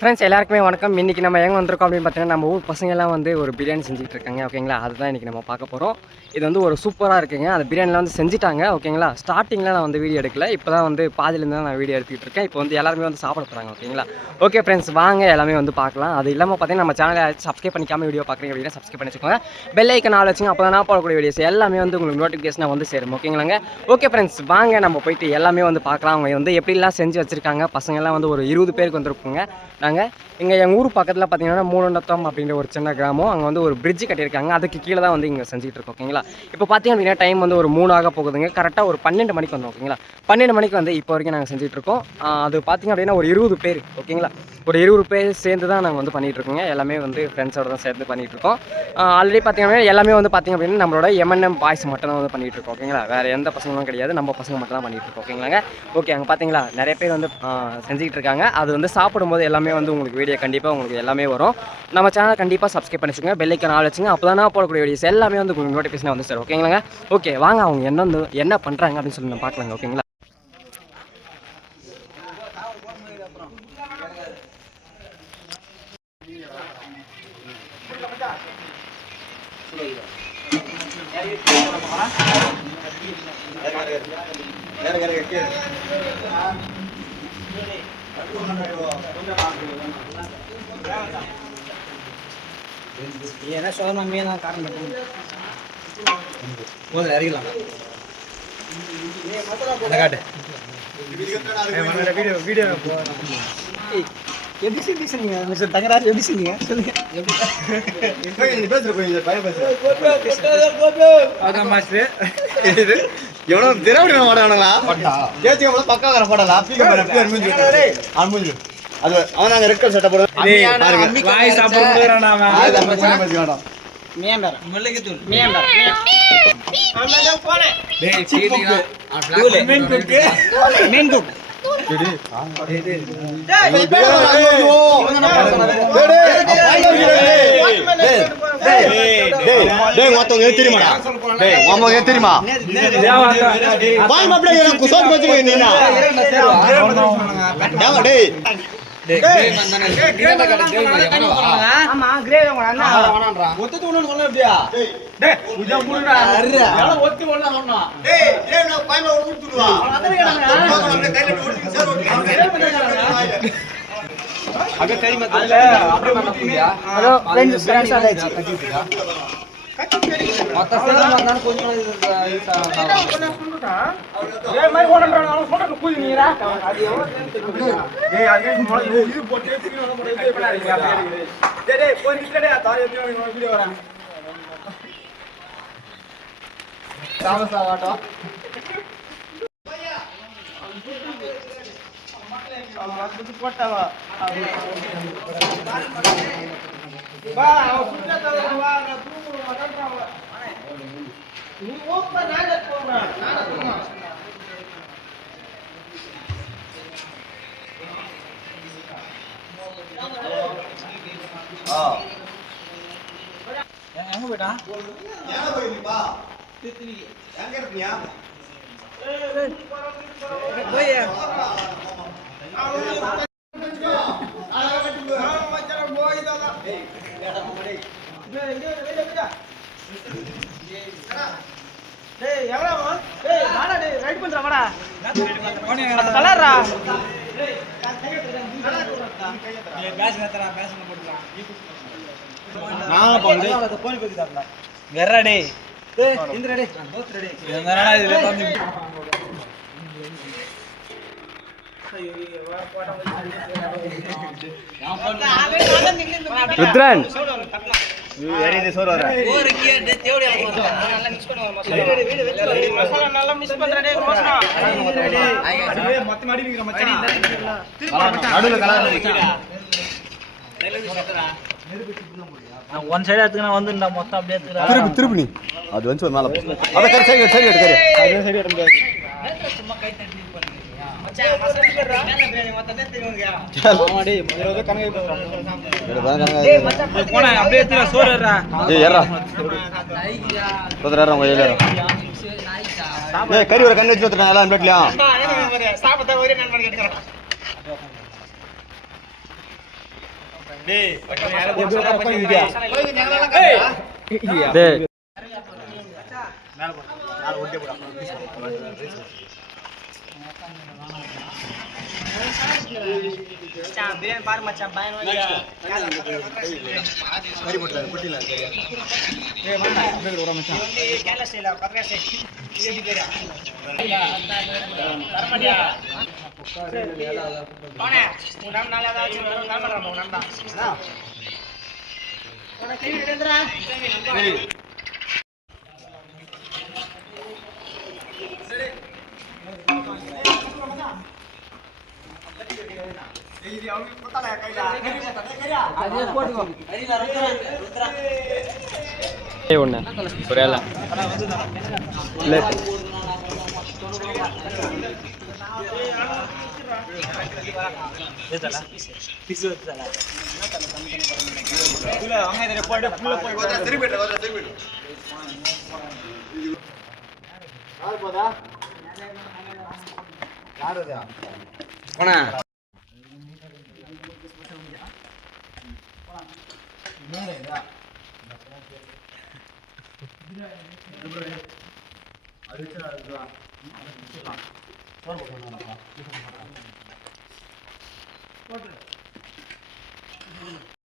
Friends எல்லாருக்குமே வணக்கம். இன்றைக்கி நம்ம எங்கே வந்திருக்கோம் அப்படின்னு பார்த்தீங்கன்னா, நம்ம ஊர் பசங்கள்லாம் வந்து ஒரு பிரியாணி செஞ்சுட்டு இருக்காங்க. ஓகேங்களா, அதுதான் இன்றைக்கி நம்ம பார்க்க போகிறோம். இது வந்து ஒரு சூப்பராக இருக்குங்க. அந்த பிரியாணிலாம் வந்து செஞ்சுட்டாங்க. ஓகேங்களா, ஸ்டார்டிங்கில் நான் வந்து வீடியோ எடுக்கல. இப்போ தான் வந்து பாதியிலேருந்து தான் நான் வீடியோ எடுத்துக்கிட்டு இருக்கேன். இப்போ வந்து எல்லாருமே வந்து சாப்பிட போகிறாங்க. ஓகேங்களா, ஓகே ஃப்ரெண்ட்ஸ், வாங்க எல்லாமே வந்து பார்க்கலாம். அது இல்லாமல் பார்த்தீங்கன்னா, நம்ம சேனலை சப்ஸ்கிரைப் பண்ணிக்காமல் வீடியோ பார்க்குறீங்க அப்படின்னா சப்ஸ்கிரைப் பண்ணி வச்சுக்கோங்க. பெல் ஐக்கன் ஆல் வச்சுங்க. அப்போ தான் நான் போடக்கூடிய வீடியோஸ் எல்லாமே வந்து உங்களுக்கு நோட்டிஃபிகேஷனாக வந்து சேரும். ஓகேங்களாங்க, ஓகே ஃப்ரெண்ட்ஸ், வாங்க நம்ம போயிட்டு எல்லாமே வந்து பார்க்கலாம். அவங்க வந்து எப்படிலாம் செஞ்சு வச்சுருக்காங்க. பசங்கள்லாம் வந்து ஒரு 20 பேருக்கு வந்திருக்குங்க. நாங்கள் எங்கள் ஊர் பக்கத்தில் பார்த்தீங்கன்னா மூலநத்தம் அப்படின்ற ஒரு சின்ன கிராமம். அங்கே வந்து ஒரு பிரிட்ஜ் கட்டியிருக்காங்க. அதுக்கு கீழே தான் வந்து இங்கே செஞ்சுட்டு இருக்கோம். ஓகேங்களா, இப்போ பார்த்தீங்க அப்படின்னா டைம் வந்து ஒரு 3 ஆக போகுதுங்க. கரெக்டாக ஒரு 12 மணிக்கு வந்தோம். ஓகேங்களா, 12 மணிக்கு வந்து இப்போ வரைக்கும் நாங்கள் செஞ்சுட்ருக்கோம். அது பார்த்திங்க அப்படின்னா ஒரு 20 பேர். ஓகேங்களா, ஒரு 20 பேர் சேர்ந்து தான் நாங்கள் வந்து பண்ணிகிட்ருக்கோங்க. எல்லாமே வந்து ஃப்ரெண்ட்ஸோட தான் சேர்ந்து பண்ணிகிட்ருக்கோம். ஆல்ரெடி பார்த்திங்கன்னா எல்லாமே வந்து பார்த்திங்க அப்படின்னா நம்மளோட M&M பாய்ஸ் மட்டும் தான் வந்து பண்ணிகிட்ருக்கோம். ஓகேங்களா, வேறு எந்த பசங்களும் கிடையாது, நம்ம பசங்க மட்டும் தான் பண்ணிகிட்ருக்கோம். ஓகேங்களாங்க, ஓகே. அங்கே பார்த்தீங்களா நிறைய பேர் வந்து செஞ்சுக்கிட்டு இருக்காங்க. அது வந்து சாப்பிடும்போது எல்லாமே வந்து உங்களுக்கு வீடியோ கண்டிப்பாக உங்களுக்கு எல்லாமே வரும். நம்ம சேனல் கண்டிப்பாக சப்ஸ்கிரைப் பண்ணி வச்சுக்கோங்க. பெல் ஐக்கான் ஆல் வச்சுங்க. அப்போ தான் போடக்கூடிய வீடியோஸ் எல்லாமே வந்து உங்களுக்கு நோட்டிஃபிகேஷன் வந்து சார். ஓகேங்களாங்க, ஓகே. வாங்க அவங்க என்ன பண்ணுறாங்க அப்படின்னு சொல்லி நம்ம பார்க்கலாங்க. ஓகேங்களா, என்ன சொல்லணும், மீனா காரணம் போதும் இறங்கலாம். வீடியோ எப்படி செஞ்சீங்க மிஸ்டர் தங்கராஜ்? எப்படி செஞ்சீங்க சொல்லுங்க. எவ்வளோ திரவிட மாட்டானுங்களா? பக்காக்கிற போடலாம். அது அவன் நாங்கள் ரெட் கலர் சட்டை போடுறோம். தெரியுமா போட்டாவா எங்க போயிட்டான்? ருத்ரன் ஒன் சைடு எடுத்துக்கணும் வந்து மொத்தம் அப்படியே திருப்பி அது வந்து ஒரு மேலே அதை சரி சரி எடுக்காரு சரி எடுக்க கறி ஒரு கண்ணு வச்சு எல்லாம் வீட்லயா டேய் ஒன்று புரியல இல்லை போனா